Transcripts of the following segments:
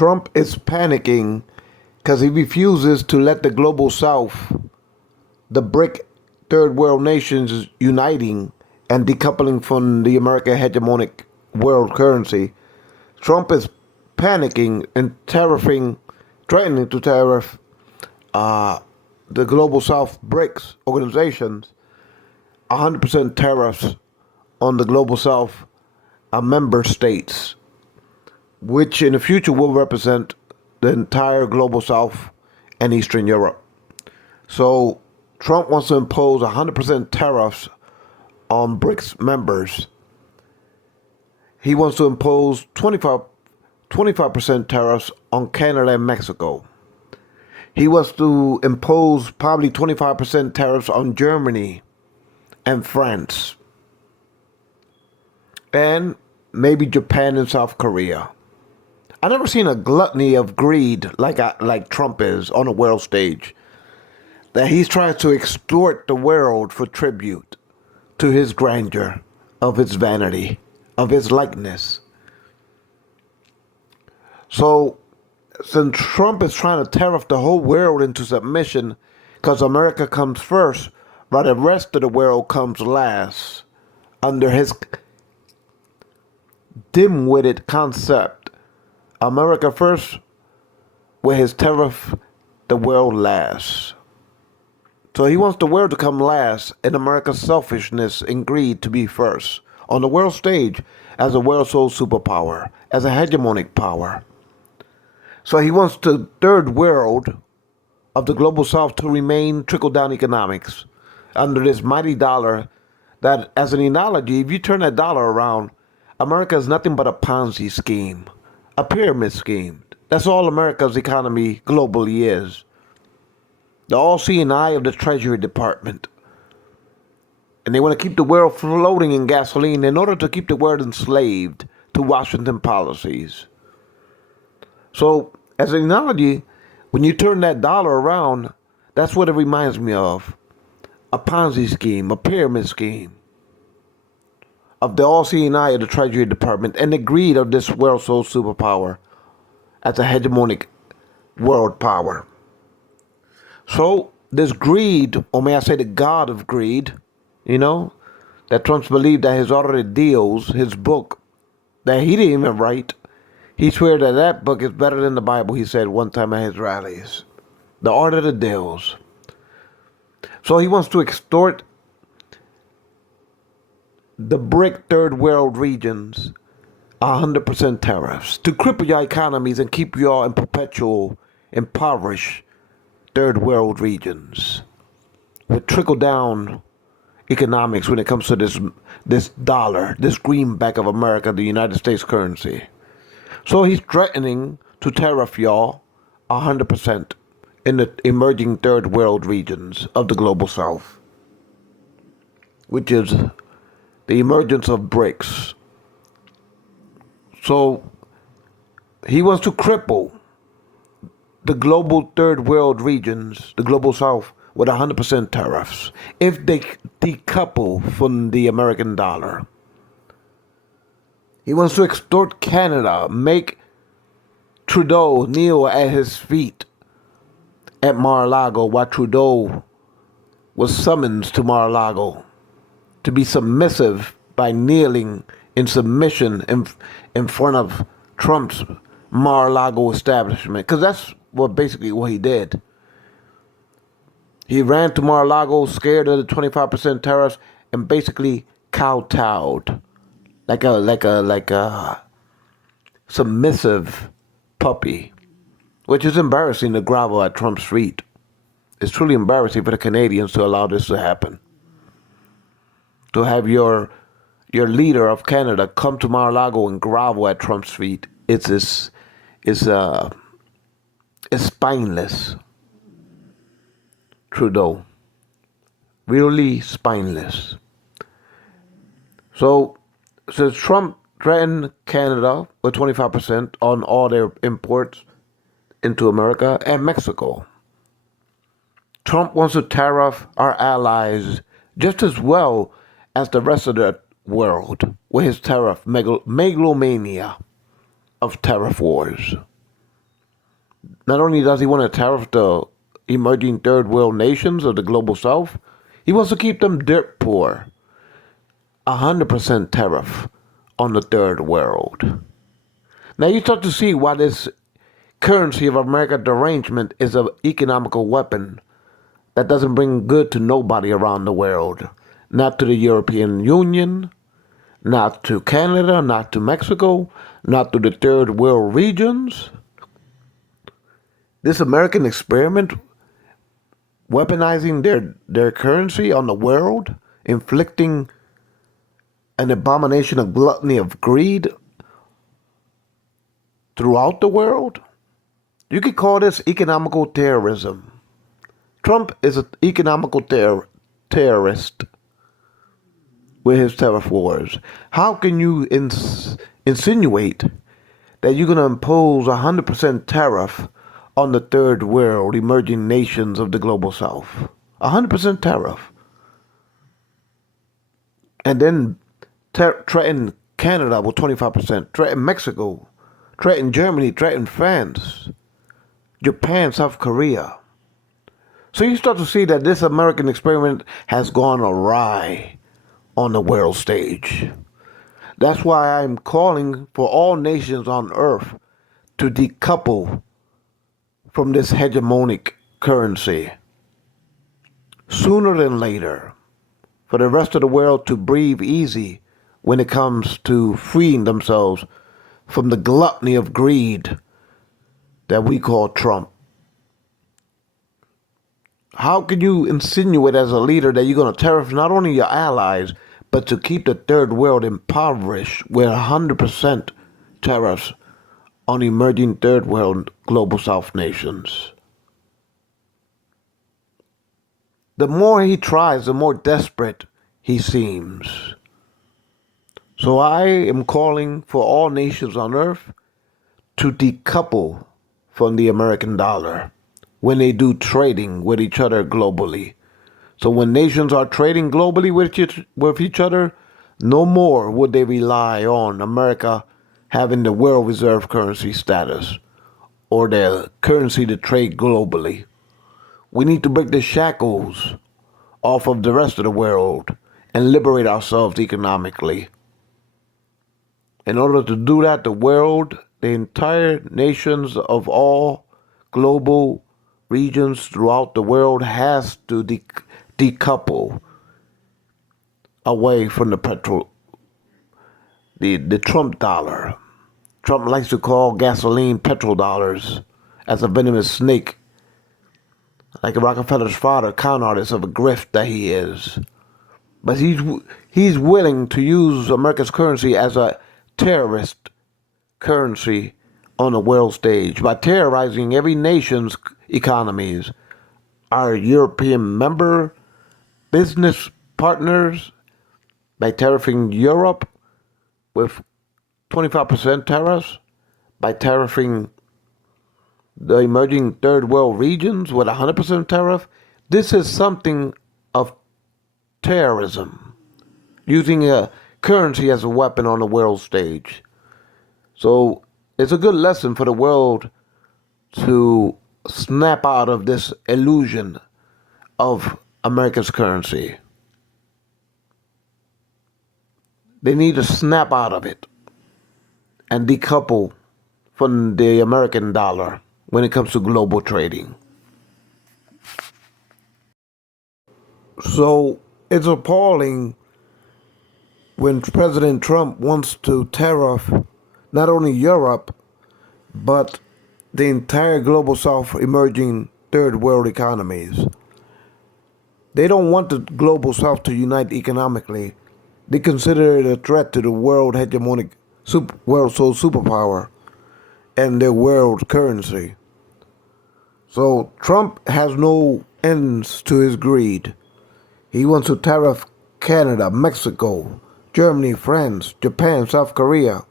Trump is panicking because he refuses to let the global south, the BRIC third world nations uniting and decoupling from the American hegemonic world currency. Trump is panicking and threatening to tariff the global south BRICS organizations 100% tariffs on the global south member states, which in the future will represent the entire global south and Eastern Europe. So Trump wants to impose 100% tariffs on BRICS members. He wants to impose 25% tariffs on Canada and Mexico. He wants to impose probably 25% tariffs on Germany and France. And maybe Japan and South Korea. I've never seen a gluttony of greed like Trump is on a world stage. That he's trying to extort the world for tribute to his grandeur, of his vanity, of his likeness. So, since Trump is trying to tariff the whole world into submission because America comes first, while the rest of the world comes last, under his dim-witted concept, America first, with his tariff, the world last. So he wants the world to come last and America's selfishness and greed to be first on the world stage as a world sole superpower, as a hegemonic power. So he wants the third world of the global south to remain trickle-down economics under this mighty dollar that, as an analogy, if you turn that dollar around, America is nothing but a Ponzi scheme, a pyramid scheme. That's all America's economy globally is. The all-seeing eye of the Treasury Department. And they want to keep the world floating in gasoline in order to keep the world enslaved to Washington policies. So, as an analogy, when you turn that dollar around, that's what it reminds me of. A Ponzi scheme, a pyramid scheme. Of the all-seeing eye of the Treasury Department and the greed of this world sole superpower as a hegemonic world power. So, this greed, or may I say the god of greed, that Trump's believed that his Order of Deals, his book, that he didn't even write, he swear that book is better than the Bible, he said one time at his rallies. The Order of the Deals. So he wants to extort the BRIC third world regions 100% tariffs to cripple your economies and keep you all in perpetual impoverished third world regions with trickle down economics when it comes to this dollar, this greenback of America, the United States currency. So he's threatening to tariff y'all 100% in the emerging third world regions of the global south, which is the emergence of BRICS. So he wants to cripple the global third world regions, the global south, with 100% tariffs if they decouple from the American dollar. He wants to extort Canada, make Trudeau kneel at his feet at Mar-a-Lago while Trudeau was summoned to Mar-a-Lago to be submissive by kneeling in submission in front of Trump's Mar-a-Lago establishment. Because that's basically what he did. He ran to Mar-a-Lago scared of the 25% tariffs and basically kowtowed like a submissive puppy, which is embarrassing to grovel at Trump's feet. It's truly embarrassing for the Canadians to allow this to happen. To have your leader of Canada come to Mar-a-Lago and grovel at Trump's feet, it's spineless. Trudeau, really spineless. So, since Trump threatened Canada with 25% on all their imports into America and Mexico, Trump wants to tariff our allies just as well as the rest of the world with his tariff megalomania of tariff wars. Not only does he want to tariff the emerging third world nations of the global south, he wants to keep them dirt poor. 100% tariff on the third world. Now you start to see why this currency of America derangement is an economical weapon that doesn't bring good to nobody around the world. Not to the European Union, not to Canada, not to Mexico, not to the third world regions. This American experiment, weaponizing their currency on the world, inflicting an abomination of gluttony of greed throughout the world. You could call this economical terrorism. Trump is an economical terrorist with his tariff wars. How can you insinuate that you're going to impose 100% tariff on the third world emerging nations of the global south? 100% tariff. And then threaten Canada with 25%, threaten Mexico, threaten Germany, threaten France, Japan, South Korea. So you start to see that this American experiment has gone awry on the world stage. That's why I'm calling for all nations on earth to decouple from this hegemonic currency sooner than later, for the rest of the world to breathe easy when it comes to freeing themselves from the gluttony of greed that we call Trump. How can you insinuate as a leader that you're going to tariff not only your allies, but to keep the third world impoverished with 100% tariffs on emerging third world global south nations? The more he tries, the more desperate he seems. So I am calling for all nations on earth to decouple from the American dollar when they do trading with each other globally. So when nations are trading globally with each other, no more would they rely on America having the world reserve currency status or the currency to trade globally. We need to break the shackles off of the rest of the world and liberate ourselves economically. In order to do that, the entire nations of all global regions throughout the world has to decouple away from the Trump dollar. Trump likes to call gasoline petrodollars as a venomous snake, like Rockefeller's father, con artist of a grift that he is. But he's willing to use America's currency as a terrorist currency on the world stage by terrorizing every nation's economies. Our European member business partners, by tariffing Europe with 25% tariffs, by tariffing the emerging third world regions with 100% tariff. This is something of terrorism, using a currency as a weapon on the world stage. So it's a good lesson for the world to snap out of this illusion of America's currency. They need to snap out of it and decouple from the American dollar when it comes to global trading. So it's appalling when President Trump wants to tariff not only Europe, but the entire global south emerging third world economies. They don't want the global south to unite economically. They consider it a threat to the world hegemonic world superpower and their world currency. So Trump has no ends to his greed. He wants to tariff Canada, Mexico, Germany, France, Japan, South Korea.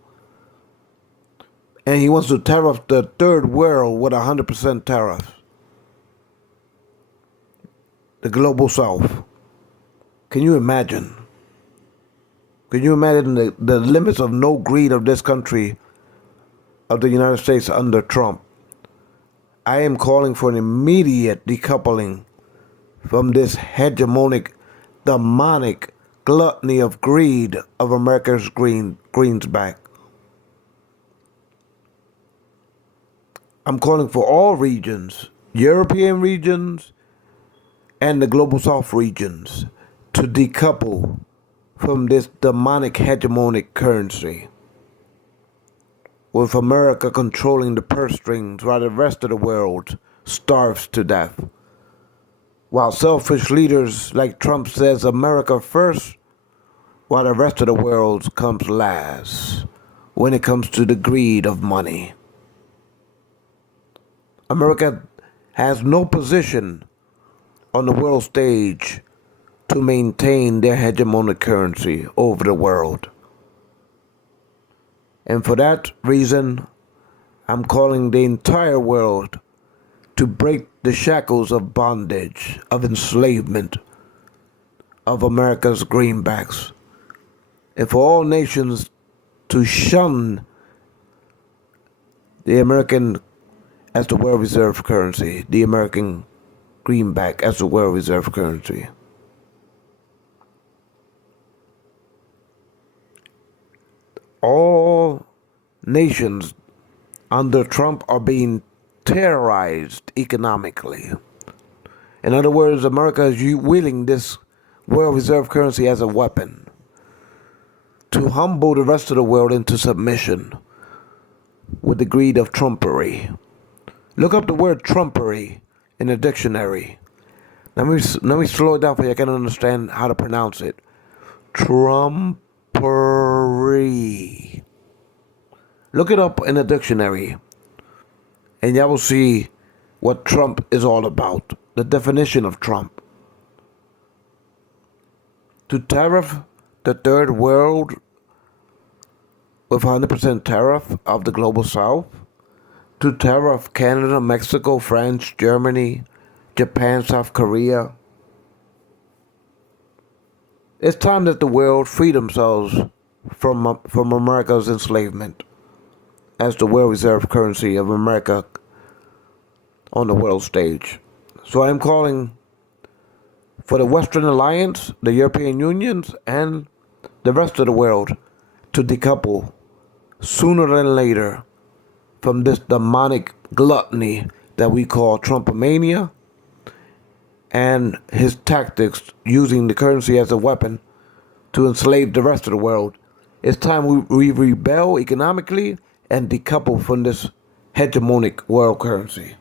And he wants to tariff the third world with 100% tariff. The global south. Can you imagine? Can you imagine the limits of no greed of this country, of the United States under Trump? I am calling for an immediate decoupling from this hegemonic, demonic gluttony of greed of America's greensback. I'm calling for all regions, European regions and the Global South regions, to decouple from this demonic hegemonic currency, with America controlling the purse strings while the rest of the world starves to death. While selfish leaders like Trump says America first, while the rest of the world comes last when it comes to the greed of money. America has no position on the world stage to maintain their hegemonic currency over the world. And for that reason, I'm calling the entire world to break the shackles of bondage, of enslavement, of America's greenbacks, and for all nations to shun the American as the world reserve currency, the American greenback as the world reserve currency. All nations under Trump are being terrorized economically. In other words, America is wielding this world reserve currency as a weapon to humble the rest of the world into submission with the greed of Trumpery. Look up the word Trumpery in the dictionary. Let me slow it down for you. I can understand how to pronounce it. Trumpery. Look it up in the dictionary, and y'all will see what Trump is all about. The definition of Trump: to tariff the third world with 100% tariff of the global south, to tariff Canada, Mexico, France, Germany, Japan, South Korea. It's time that the world free themselves from America's enslavement as the world reserve currency of America on the world stage. So I am calling for the Western Alliance, the European Union, and the rest of the world to decouple sooner than later from this demonic gluttony that we call Trumpomania and his tactics using the currency as a weapon to enslave the rest of the world. It's time we rebel economically and decouple from this hegemonic world currency.